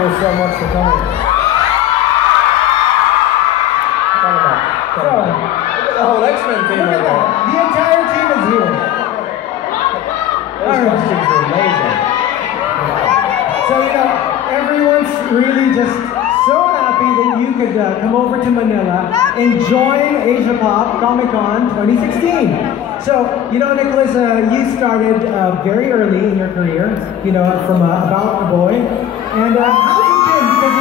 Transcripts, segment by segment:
you so much for coming. The whole X-Men team over there. The entire team is here. Those costumes are amazing. So, everyone's really just so happy that you could come over to Manila and join AsiaPOP Comicon 2016. So, Nicholas, you started very early in your career, from About a Boy. And how's it been? Because,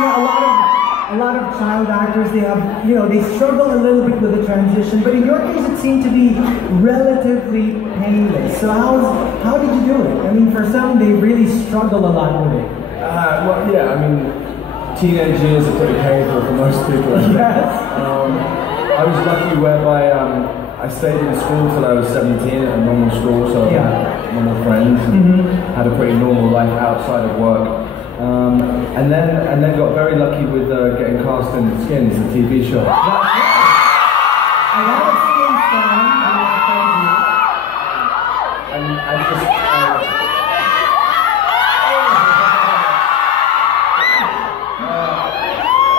a lot of child actors, they have, they struggle a little bit with the transition, but in your case it seemed to be relatively painless. So how did you do it? I mean, for some, they really struggle a lot with it. Well, yeah, I mean, teenage years are pretty painful for most people. Yes. I was lucky whereby I stayed in school till I was 17 at a normal school, so I had normal friends, and had a pretty normal life outside of work. And then got very lucky with getting cast in Skins, the TV show. I love Skins fan. And I just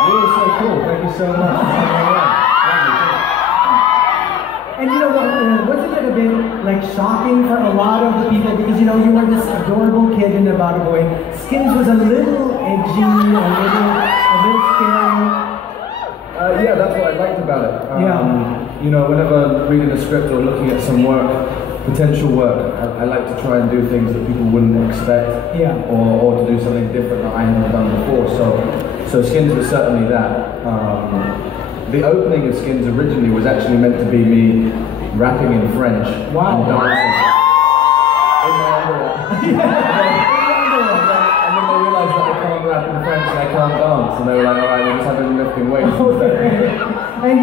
you were so cool. Thank you so much. And wasn't it a bit like shocking for a lot of the people, because you were this adorable kid in About a Boy. Skins was a little edgy, a little scary. Yeah, that's what I liked about it. Whenever reading a script or looking at some work, potential work, I like to try and do things that people wouldn't expect, or to do something different that I haven't done before. So Skins was certainly that. The opening of Skins originally was actually meant to be me rapping in French and dancing in my underwear. And then they realised that I can't rap in French and I can't dance, and they were like, alright, let's have him lifting weights instead. And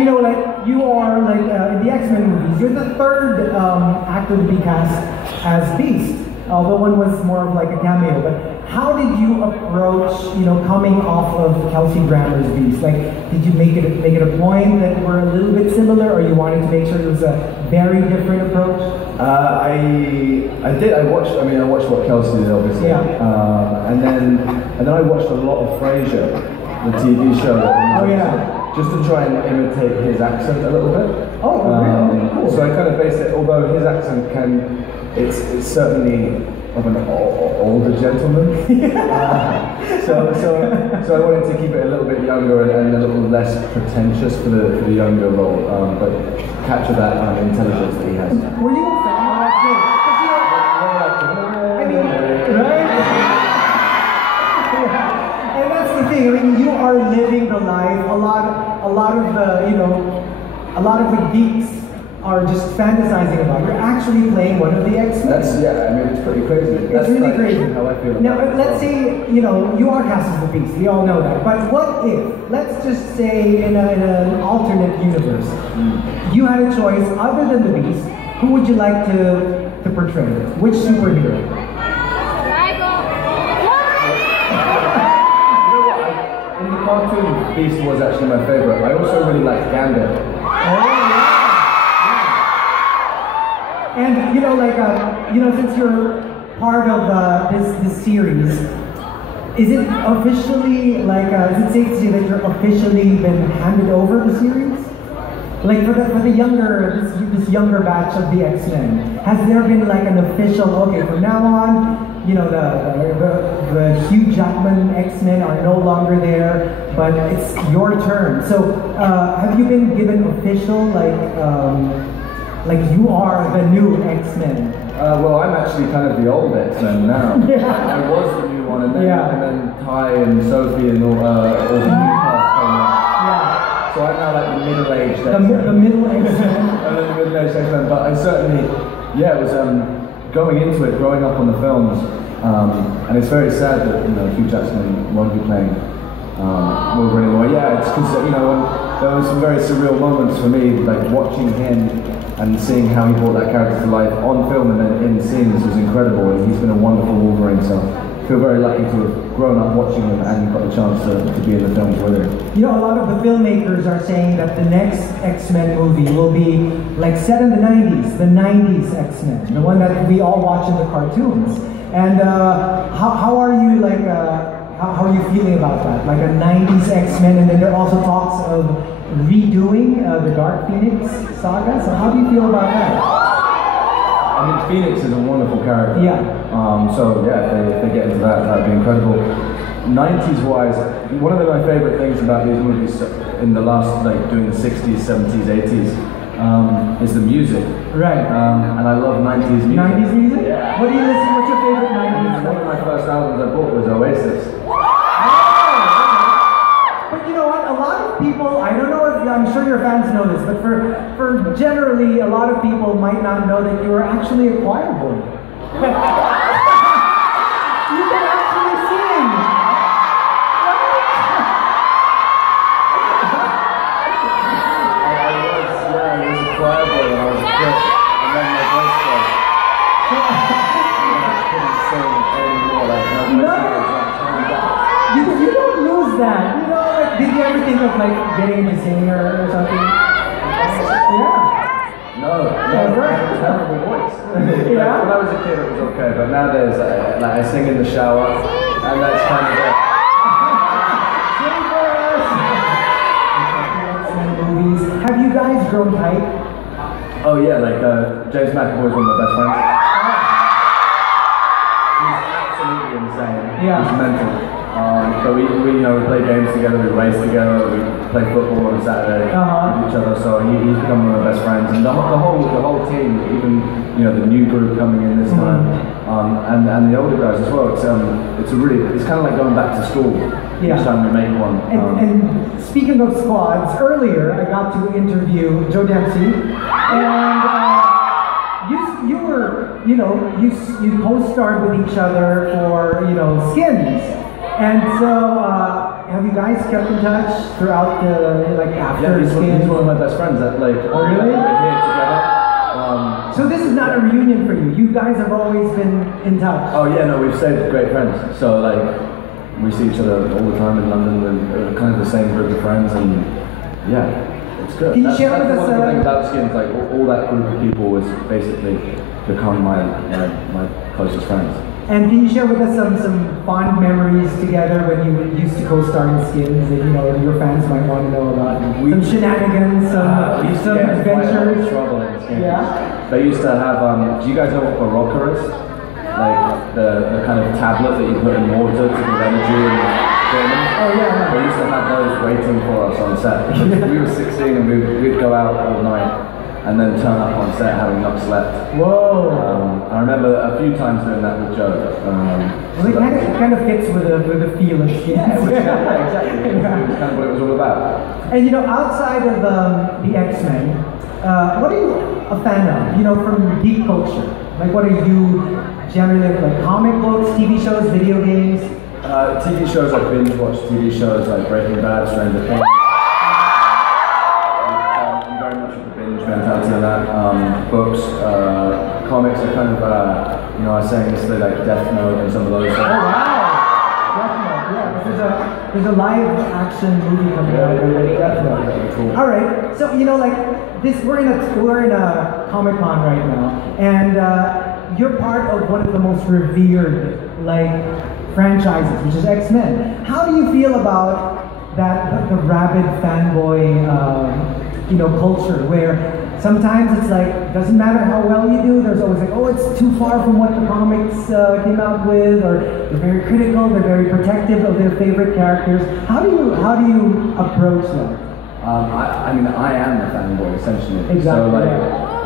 you are in the X-Men movies, you're the third actor to be cast as Beast, although one was more of like a cameo. But how did you approach, coming off of Kelsey Grammer's Beast? Did you make it a point that we're a little bit similar, or you wanted to make sure it was a very different approach? I did. I watched what Kelsey did, obviously. And then I watched a lot of Frasier, the TV show. Just to try and imitate his accent a little bit. Oh, really? Cool. So I kind of based it, although his accent it's certainly of an older gentleman. So I wanted to keep it a little bit younger and a little less pretentious for the younger role, but capture that intelligence that he has. Were you a fan of that too? Right? And that's the thing. I mean, you are living the life. A lot of the geeks are just fantasizing about. You're actually playing one of the X-Men. It's pretty crazy. It's really crazy. How I feel about now, let's say, you are cast as the Beast. We all know that. But what if, let's just say in an alternate universe, you had a choice other than the Beast, who would you like to portray? Which superhero? In the cartoon, Beast was actually my favorite. I also really liked Gambit. And since you're part of this series, is it officially is it safe to say that you're officially been handed over the series? For the younger this younger batch of the X-Men, has there been an official, okay, from now on, the Hugh Jackman X-Men are no longer there, but it's your turn. So have you been given official you are the new X-Men? Well, I'm actually kind of the old X-Men now. I was the new one, and then Ty and Sophie and all the new cast came out. So I'm now the middle-aged X-Men. The middle-aged X-Men. And then the middle-aged X-Men, but I certainly, it was going into it, growing up on the films, and it's very sad that Hugh Jackman won't be playing Wolverine anymore. It's because when there were some very surreal moments for me, watching him and seeing how he brought that character to life on film and then in scenes was incredible, and he's been a wonderful Wolverine, so I feel very lucky to have grown up watching him and got the chance to be in the films with him. A lot of the filmmakers are saying that the next X-Men movie will be set in the 90s X-Men, the one that we all watch in the cartoons. And how are you how are you feeling about that? Like a 90s X-Men, and then there are also talks of redoing the Dark Phoenix saga. So how do you feel about that? I mean, Phoenix is a wonderful character. Yeah. So yeah, if they get into that, that'd be incredible. 90s wise, one of my favorite things about these movies in the last, like doing the 60s, 70s, 80s, is the music. Right. And I love 90s music. 90s music? Yeah. What do you listen? What's your favorite 90s? One of my first albums I bought was Oasis. But you know what? A lot of people, I don't know if, I'm sure your fans know this, but for generally, a lot of people might not know that you were actually a choir boy. You can actually sing. I was a choir boy when I was a kid, and then my voice broke. I couldn't sing anymore, like my voice You don't lose that. You know, like, did you ever think of like getting into singing or something? Yeah. No, terrible voice. Yeah. When I was a kid, it was okay, but nowadays, like I sing in the shower, and that's kind of it. Sing for us. Movies. Have you guys grown tight? Oh yeah, like James McAvoy is one of my best friends. He's absolutely insane. Yeah. He's mental. But we play games together, we race together, we play football on a Saturday with each other. So he's become one of my best friends, and the whole team, even the new group coming in this time, and the older guys as well. It's kind of like going back to school. Yeah. Each time we make one. And speaking of squads, earlier I got to interview Joe Dempsey, and you co-starred with each other for Skins, and so have you guys kept in touch throughout after he's Skins? He's one of my best friends. Oh really? We're here together. So this is not a reunion for you. You guys have always been in touch. Oh yeah, no, we've stayed great friends. So we see each other all the time in London with kind of the same group of friends, and yeah, it's good. Can you share with us? One thing about Skins, like all that group of people has basically become my closest friends. And can you share with us some fond memories together when you used to co-star in Skins that your fans might want to know about? Some shenanigans, some adventures. Trouble in Skins. Yeah. They used to have. Do you guys know what Barocca is? Like the kind of tablet that you put in water to give energy and training. Oh yeah. They used to have those waiting for us on set. We were 16 and we'd go out all night and then turn up on set having not slept. Whoa. I remember a few times doing that with Joe. Well, it kind of fits with the feel of Skins. Yeah, exactly. It's kind of what it was all about. And outside of the X-Men, what are you a fan of? From geek culture. Like, what are you generally like? Comic books, TV shows, video games? TV shows, I binge watch TV shows like Breaking Bad, Stranger Things. I'm very much of the binge mentality on that. Books, comics are kind of, I was saying yesterday, like Death Note and some of those. Oh wow! Death Note, yeah. There's a live action movie coming out. Death Note. Cool. All right. So we're in a Comic-Con right now, and you're part of one of the most revered franchises, which is X-Men. How do you feel about the rabid fanboy culture where sometimes it's doesn't matter how well you do, there's always it's too far from what the comics came out with, or they're very critical, they're very protective of their favorite characters. How do you approach that? I mean, I am a fanboy essentially. Exactly. So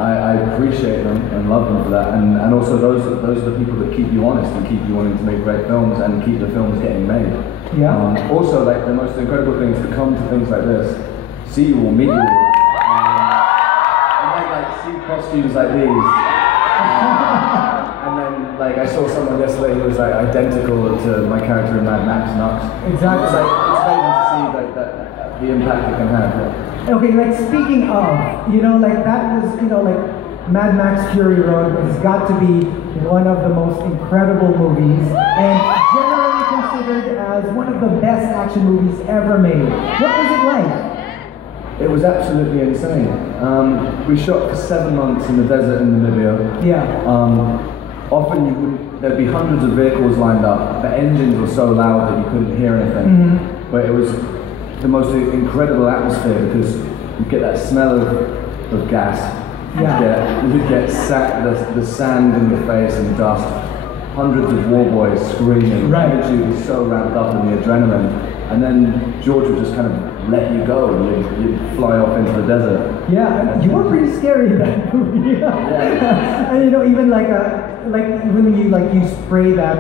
I appreciate them and love them for that, and also those are the people that keep you honest and keep you wanting to make great films and keep the films getting made. Yeah. Also, the most incredible things to come to things like this, see you or meet you, and then see costumes like these, and then I saw someone yesterday who was identical to my character in Mad Max Nux. Exactly. It's amazing to see the impact it can have. Okay, speaking of, that was, Mad Max Fury Road has got to be one of the most incredible movies, and generally considered as one of the best action movies ever made. What was it like? It was absolutely insane. We shot for 7 months in the desert in Namibia. Yeah. often there'd be hundreds of vehicles lined up. The engines were so loud that you couldn't hear anything. But it was the most incredible atmosphere because you get that smell of gas. You get the sand in your face and dust. Hundreds of war boys screaming. Right. Energy was so ramped up in the adrenaline. And then George would just kind of let you go and you'd fly off into the desert. Yeah, you were pretty scary in that movie. Yeah. And you know, even like when you spray that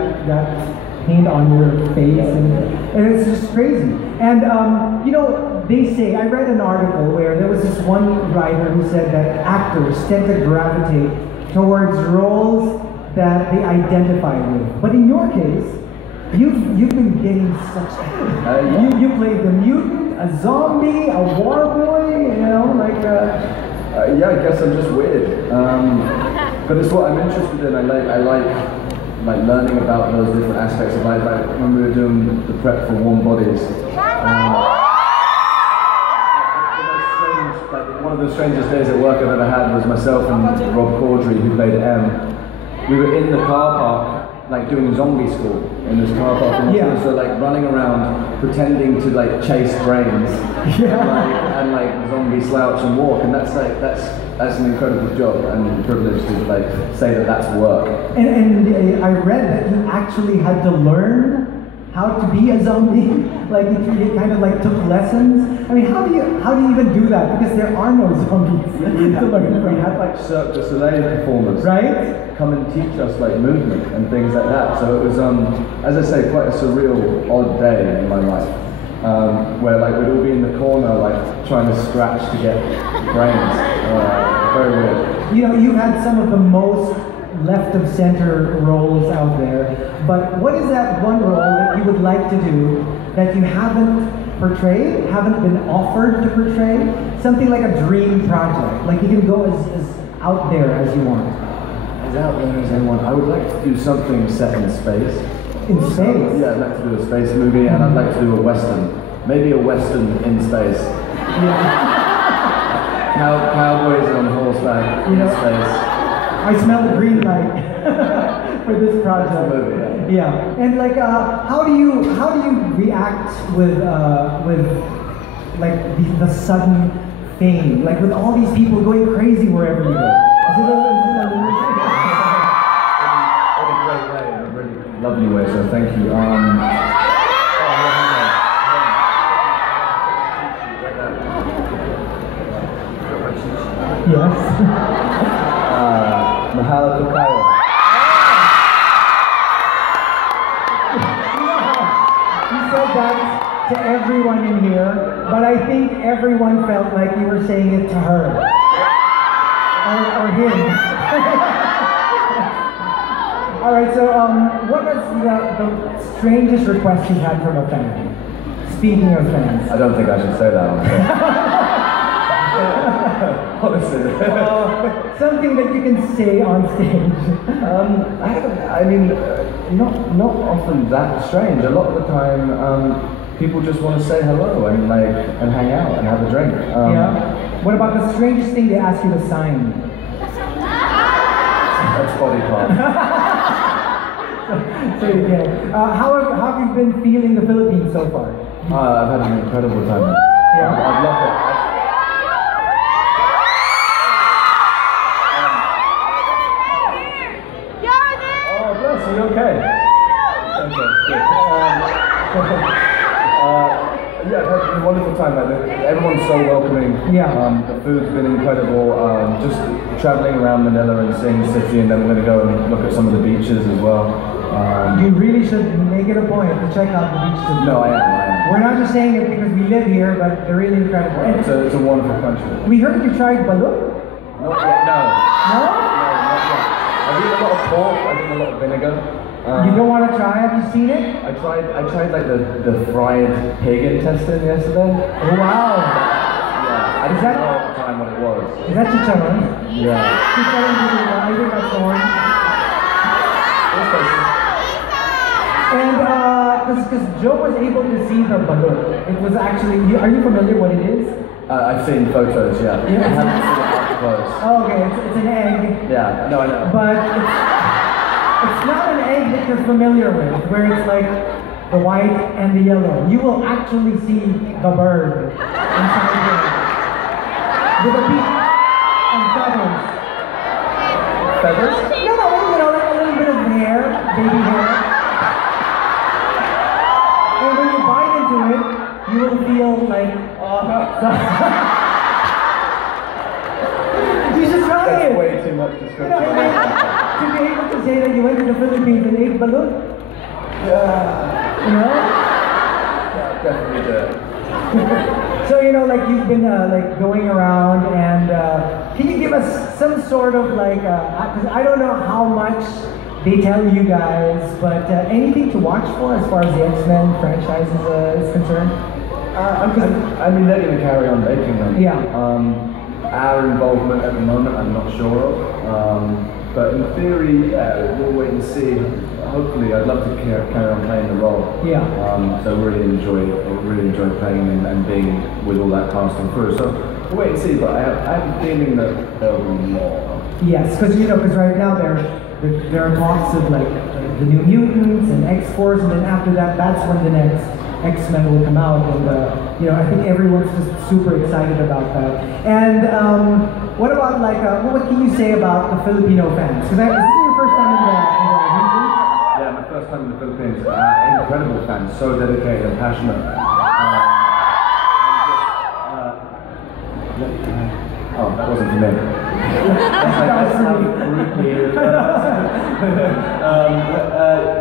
paint on your face and it's just crazy. And you know, they say, I read an article where there was this one writer who said that actors tend to gravitate towards roles that they identify with. But in your case, you've been getting such. You played the mutant, a zombie, a war boy. You know, like. Yeah, I guess I'm just weird. But it's what I'm interested in. I like learning about those different aspects of life. Like when we were doing the prep for Warm Bodies. One of the strangest days at work I've ever had was myself and Rob Corddry, who played M. We were in the car park, like doing zombie school in this car park, and so like running around pretending to like chase brains, and like zombie slouch and walk, and that's an incredible job and privilege to like say that that's work. And I read that you actually had to learn how to be a zombie, like you kind of like took lessons. I mean, how do you even do that? Because there are no zombies to learn from. We had like Cirque du Soleil performers, right? Come and teach us like movement and things like that. So it was, as I say, quite a surreal, odd day in my life, where like we'd all be in the corner, like trying to scratch to get brains. Very weird. You know, you had some of the most left of center roles out there, but what is that one role that you would like to do that you haven't portrayed, haven't been offered to portray? Something like a dream project, like you can go as out there as you want. As out there as I want. I would like to do something set in space. In space? Yeah, I'd like to do a space movie, and I'd like to do a western. Maybe a western in space. Yeah. Cowboys on horseback in space. I smell the green light for this project. Movie, yeah. And like, how do you react with like the sudden fame, like with all these people going crazy wherever you go? In a great way, in a really lovely way. So thank you. Yes. Mahalo kayo. You said that to everyone in here, but I think everyone felt like you were saying it to her. Or him. Alright, so what was the strangest request you had from a fan? Speaking of fans. I don't think I should say that. Honestly. Something that you can say on stage. Not often that strange. A lot of the time, people just want to say hello and hang out and have a drink. What about the strangest thing they ask you to sign? That's body part. So you get. How have you been feeling the Philippines so far? I've had an incredible time. Yeah. I've loved it. Are you okay? Okay, good. Yeah, I've had a wonderful time. Everyone's so welcoming. Yeah. The food's been incredible. Just traveling around Manila and seeing the city, and then we're going to go and look at some of the beaches as well. You really should make it a point to check out the beaches. No, I am. We're not just saying it because we live here, but they're really incredible. It's a wonderful country. We heard you tried balut. Not yet, no. No? No, not yet. I do a lot of pork, I do a lot of vinegar. You don't want to try? Have you seen it? I tried like the fried pig intestine yesterday. Oh wow! Yeah, I didn't know at the time what it was. Is that chicharron? Yeah. Chicharron, I think that's the one. And because Joe was able to see the balut, it was actually. Are you familiar what it is? I've seen photos. Yeah. I haven't seen it up close. Oh, okay, it's an egg. Yeah. No, I know. But It's not an egg that you're familiar with, where it's like the white and the yellow. You will actually see the bird inside there. With a beak and feathers. Feathers? No, you know, like a little bit of hair, baby hair. And when you bite into it, you will feel like, you should try That's it. way too much description. You know, to be able to say that you went to the Philippines and ate balloon. Yeah. You know? Yeah, definitely do. So, you know, like you've been like going around and can you give us some sort of like, because I don't know how much they tell you guys, but anything to watch for as far as the X-Men franchise is concerned? I mean, they're going to carry on making them. Yeah. Our involvement at the moment, I'm not sure of. But in theory, yeah, we'll wait and see. Hopefully, I'd love to carry on playing the role. Yeah. So really enjoy playing and being with all that cast and crew. So we'll wait and see. But I have a feeling that there'll be more. Yes, because right now there are talks of like the New Mutants and X-Force, and then after that, that's when the next X-Men will come out, and you know, I think everyone's just super excited about that. And what about like, what can you say about the Filipino fans? Because this is your first time in the region? Yeah, my first time in the Philippines. Incredible fans, so dedicated and passionate. Oh, that wasn't for me.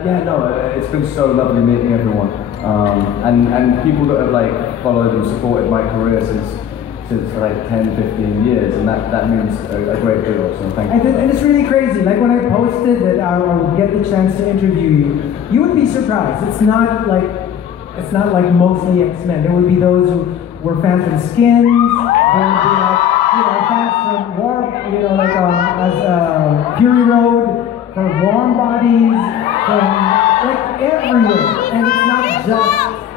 Yeah, no, it's been so lovely meeting everyone. And people that have like followed and supported my career since like 10, 15 years, and that means a great deal, so thank you. And it's really crazy, like when I posted that I would get the chance to interview you, you would be surprised. It's not like mostly X-Men. There would be those who were fans of Skins, there would be like, you know, fans from Warp, you know, like as Fury Road, for Warm Bodies, from like everywhere, and it's not just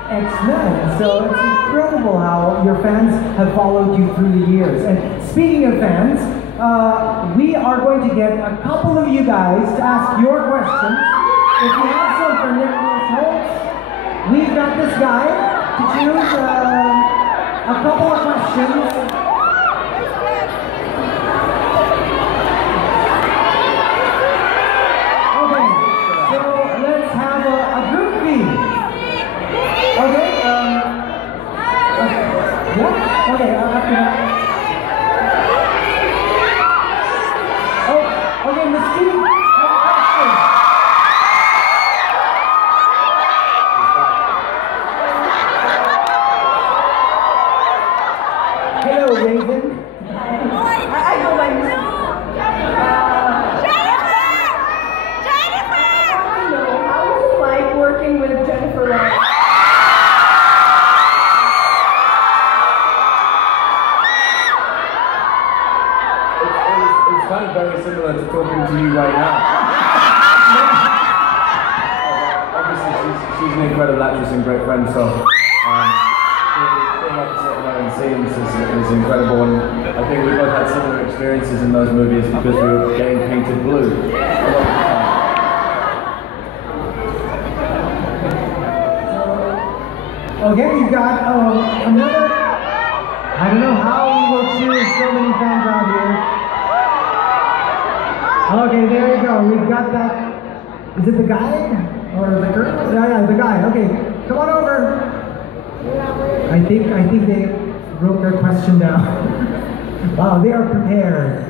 X-Men. So it's incredible how your fans have followed you through the years. And speaking of fans, we are going to get a couple of you guys to ask your questions. If you have some for Nicholas Hoult, we've got this guy to choose a couple of questions. Okay, after that. Oh, okay, Miss T, have a question. Hello, Raven. I go by Miss Jennifer! Hello, how was it like working with Jennifer Lawrence? Very similar to talking to you right now. Obviously, she's an incredible actress and great friend, so being opposite her in scenes is incredible. And I think we both had similar experiences in those movies because we were getting painted blue. Okay, we've got another. I don't know how we will choose so many fans out here. Okay, there you go. We've got that. Is it the guy or the girl? Yeah, the guy. Okay, come on over. I think they wrote their question down. Wow, they are prepared.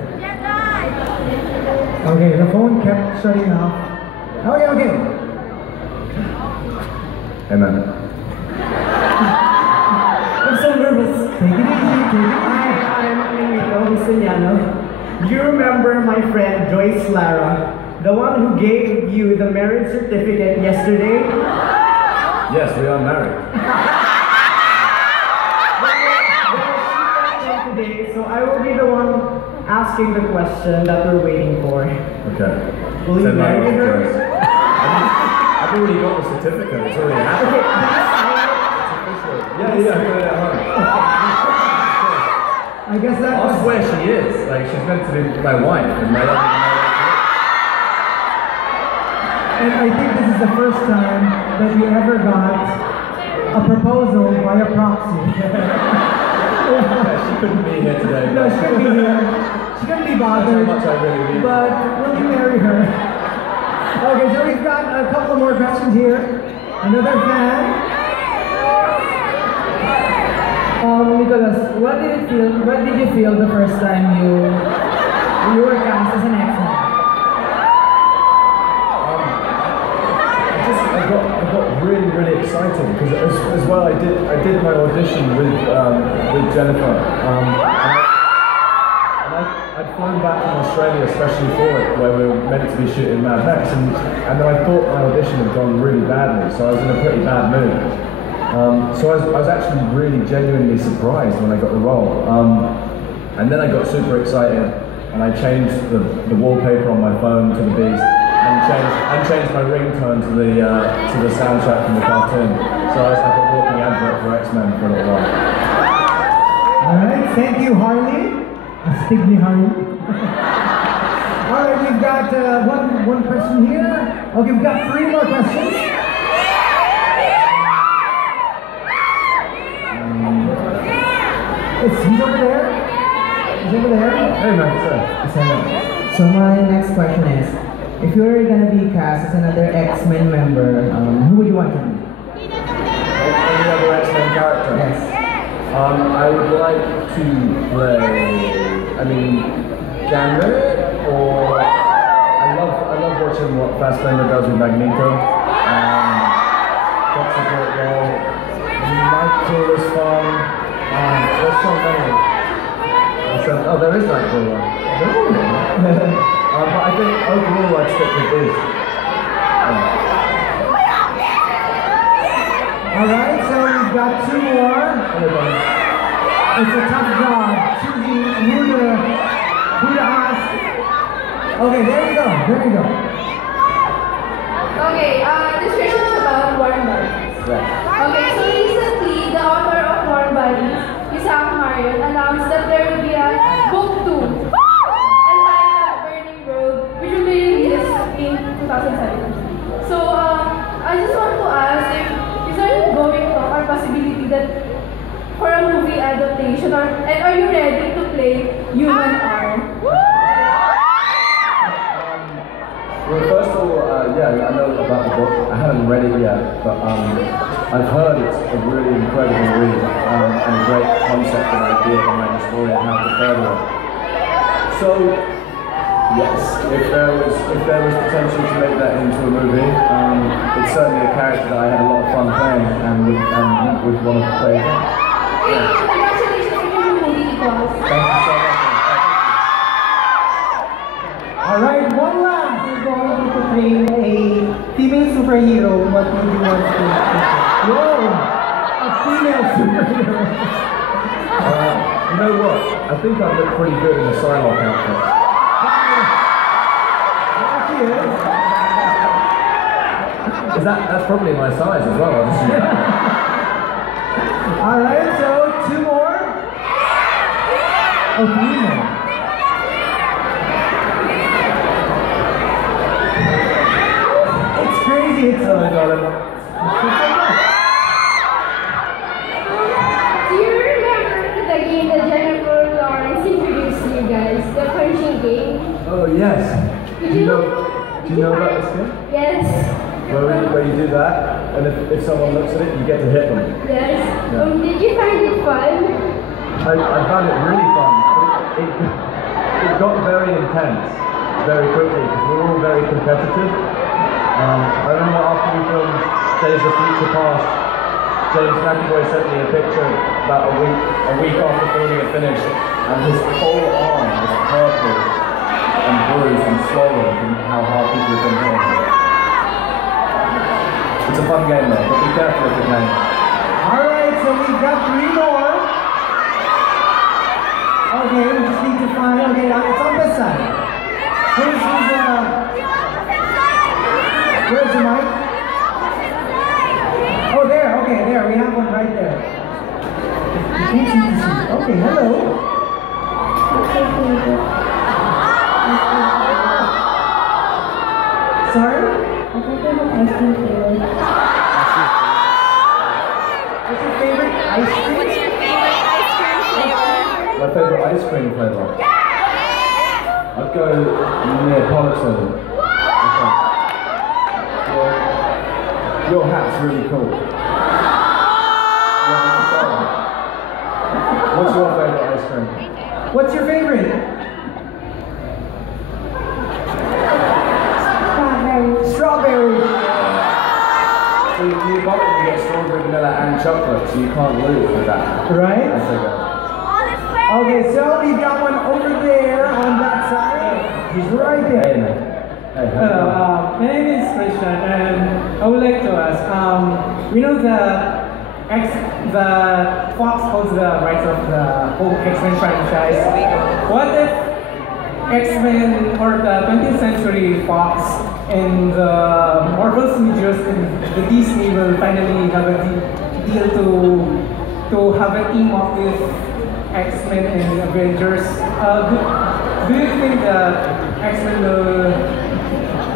Okay, the phone kept shutting off. Okay. Hey man. I'm so nervous. Take it easy. Hi, I'm Enrico Viciniano. Do you remember my friend Joyce Lara, the one who gave you the marriage certificate yesterday? Yes, we are married. Today, so I will be the one asking the question that we're waiting for. Okay. Will you marry her? I've already got the certificate. It's already happened. Okay, Yeah, I got it at home. I guess that Ask was... where she is. Like, she's meant to be my wife, and my other. And I think this is the first time that we ever got a proposal via proxy. Yeah, she couldn't be here today. No, she couldn't be here. She couldn't be bothered. That's how much I really need. But will you marry her? Okay, so we've got a couple more questions here. Another fan. Nicholas, what did you feel the first time you were cast as an X-Men? I got really excited because as well I did my audition with Jennifer. I'd flown back from Australia especially for it, where we were meant to be shooting Mad Max, and then I thought my audition had gone really badly, so I was in a pretty bad mood. So I was actually really genuinely surprised when I got the role. And then I got super excited, and I changed the wallpaper on my phone to the Beast, and changed my ringtone to the soundtrack from the cartoon. So I was like a walking advert for X-Men for a little while. Alright, thank you, Harley. Stigny Harley. Alright, we've got one person here. Okay, we've got 3 more questions. He's over there. He's over there. Hey man, So my next question is, if you were gonna be cast as another X-Men member, who would you want to be? Any other X-Men character? Yes. I would like to play, Gambit, or I love watching what Fassbender does with Magneto. That's a great role. Michael is fun. There's so many. Oh, there is Nightcrawler. But I think overall I'd stick with Beast. Alright, so we've got 2 more. It's a tough job choosing who to ask. Okay, there you go. Okay, this question is about Warm Bodies. Okay, so recently, the author of Warm Bodies, Isaac Marion, announced that there will be a book 2 entitled Burning World, which will be released in 2007. So, I just want to ask if is there any going talk or possibility that for a movie adaptation, and are you ready to play Human Arm? Well, first of all, yeah, I know about the book. I haven't read it yet, but I've heard it's a really incredible read and a great concept and idea behind the story and how to further it. So, yes, if there was potential to make that into a movie, it's certainly a character that I had a lot of fun playing and would want to play again. Yeah. Congratulations on your movie, boss. Thank you so much. Alright, one last. If you're going to portray a female superhero, what would you want to do? Whoa! A female superhero. You know what? I think I look pretty good in a Psylocke outfit. There she is. That's probably my size as well, obviously. Alright, so 2 more. Oh, 3 more. It's crazy. It's Hello, darling. Do you remember the game that Jennifer Lawrence introduced you guys, the punching game? Oh yes. Do you know about this game? Yes. Where you do that, and if someone looks at it, you get to hit them. Yes. Yeah. Did you find it fun? I found it really fun. It got very intense very quickly because we're all very competitive. I remember after we filmed Days of Future Past, James McAvoy sent me a picture about a week after filming it finished, and his whole arm was purple and bruised and swollen from how hard people have been hitting it. It's a fun game though, but be careful if you're playing. Alright, so we've got 3 more. Okay, we just need to find. Okay, it's on this side. Where's the mic? Oh, there. Okay, there. We have one right there. You can't seem to see. Okay, hello. Sorry? Okay. ice cream? What's your favorite ice cream flavor? My favourite ice cream flavour? I'd go Neapolitan. Okay. Your hat's really cool. What's your favourite ice cream? What's your favorite? Strawberry. So you get strawberry, vanilla and chocolate, so you can't lose with that. Right? That's okay. Okay, so we've got one over there on that side. He's right Hey, there. man. Hey, how's it Hello, going? my name is Christian, and I would like to ask, we know the Fox holds the rights of the whole X-Men franchise. What if X-Men or the 20th Century Fox and the Marvel Studios and the Disney will finally have a deal to have a team up with X-Men and Avengers? Do you think that X-Men will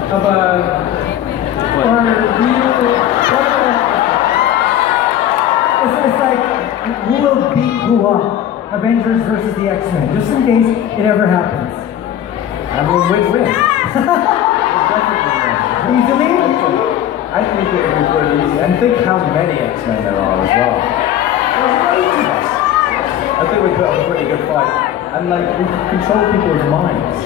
have a, or do you, It's like, who will beat who up? Avengers versus the X-Men, just in case it ever happens. I mean, win-win. Easily? I think it would be pretty easy. And think how many X-Men there are as well. I think we put up a pretty good fight. And like, we control people's minds.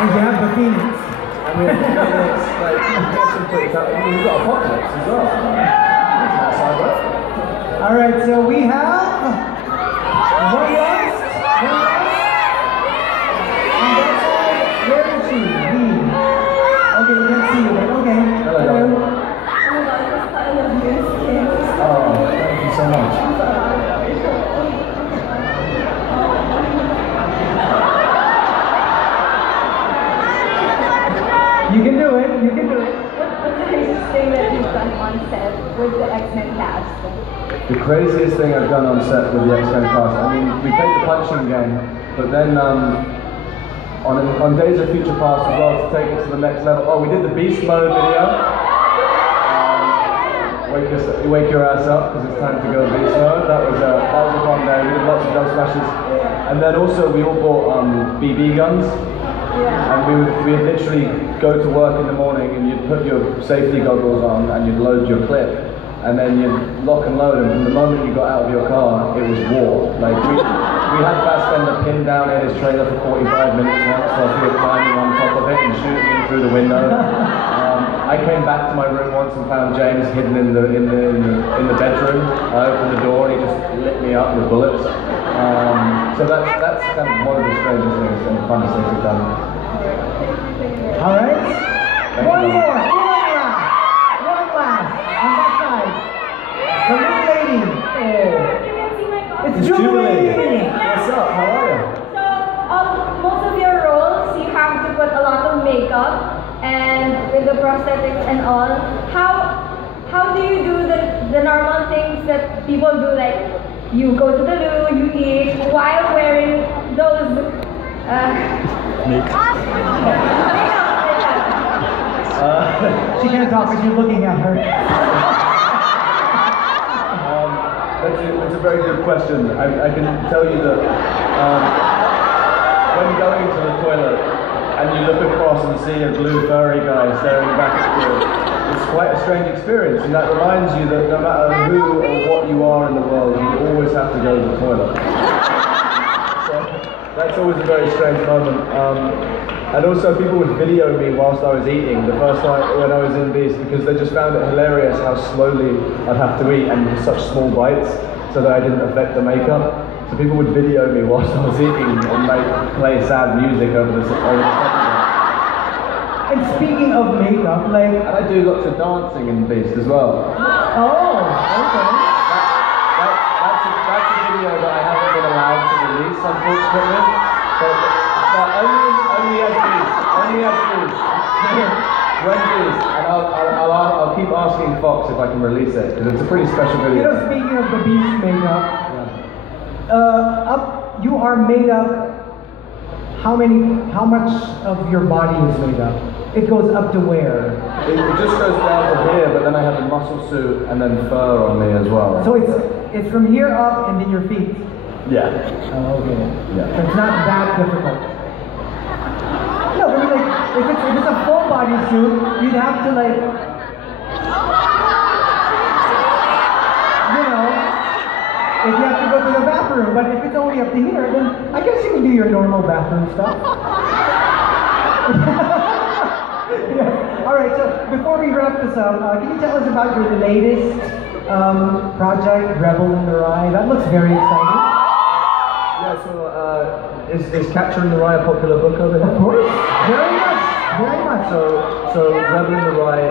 And you have the Phoenix. I mean, it's like, we've got Apocalypse as well. Alright, so we have one last. And that's all. Where is she? Okay, we can see you. Okay. Hello. Oh, thank you so much. You can do it. You can do it. What's the craziest thing that you've done on set with the X-Men cast? The craziest thing I've done on set with the X-Men cast, I mean, we played the punching game, but then on Days of Future Past as well, to take it to the next level. Oh, we did the Beast Mode video. Wake your ass up, because it's time to go Beast Mode. That was a fun day. We did lots of dog smashes. And then also we all bought BB guns. And we'd literally go to work in the morning and you'd put your safety goggles on and you'd load your clip. And then you'd lock and load, and from the moment you got out of your car, it was war. Like, we had Fassbender pinned down in his trailer for 45 minutes once while we were climbing on top of it and shooting him through the window. I came back to my room once and found James hidden in the bedroom. I opened the door and he just lit me up with bullets. So that's kind of one of the strangest things and the funnest things we've done. Alright? One more. One last. On that side. The little lady. It's Jubilee. What's up? How are you? So, most of your roles, you have to put a lot of makeup and with the prosthetics and all. How do you do the normal things that people do, like you go to the loo, you eat, while wearing those makeup? She can't talk because you're looking at her. That's a very good question. I can tell you that when going to the toilet and you look across and see a blue furry guy staring back at you, it's quite a strange experience, and that reminds you that no matter who or what you are in the world, you always have to go to the toilet. So that's always a very strange moment. And also people would video me whilst I was eating the first time when I was in Beast, because they just found it hilarious how slowly I'd have to eat and with such small bites so that I didn't affect the makeup. So people would video me whilst I was eating and like play sad music over the top of it. And speaking of makeup, like... And I do lots of dancing in Beast as well. Oh, okay. That's a video that I haven't been allowed to release, unfortunately. But only as Beast. Only as Beast. When Beast. And I'll keep asking Fox if I can release it, because it's a pretty special video. You know, speaking of the Beast makeup, you are made up. How much of your body is made up? It goes up to where? It just goes down to here, but then I have a muscle suit and then fur on me as well. So it's from here up and then your feet. Yeah. Oh, okay. Yeah. So it's not that difficult. No, but I mean, like, if it's a full body suit, you'd have to like, you know, if you have to go to the bathroom. But if it's only up to here, then I guess you can do your normal bathroom stuff. Yeah. All right. So before we wrap this up, can you tell us about your latest project, Rebel in the Rye? That looks very exciting. Yeah, so is Catcher in the Rye a popular book over here? Of course, very much, very much. So Rebel in the Rye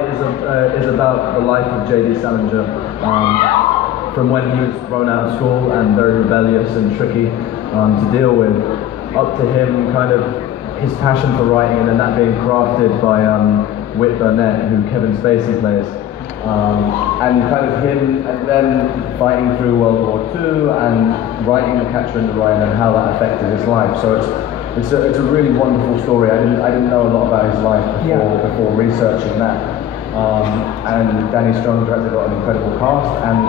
is about the life of J.D. Salinger, from when he was thrown out of school and very rebellious and tricky to deal with, up to him kind of his passion for writing, and then that being crafted by Whit Burnett, who Kevin Spacey plays. And kind of him, and then fighting through World War II and writing The Catcher in the Rye, and then how that affected his life. So it's a really wonderful story. I didn't know a lot about his life before researching that. And Danny Strong directed, got an incredible cast, and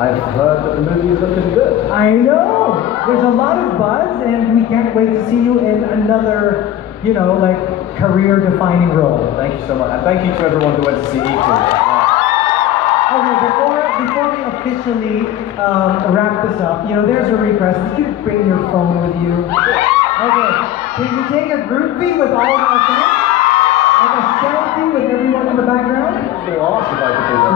I've heard that the movie is looking good. I know. There's a lot of buzz, and we can't wait to see you in another, you know, like career-defining role. Thank you so much, and thank you to everyone who went to see Equal. Okay, before we officially wrap this up, you know, there's a request. Did you bring your phone with you? Okay. Can you take a groupie with all of our friends? Like a selfie with everyone in the background? I was going to ask if I could do that.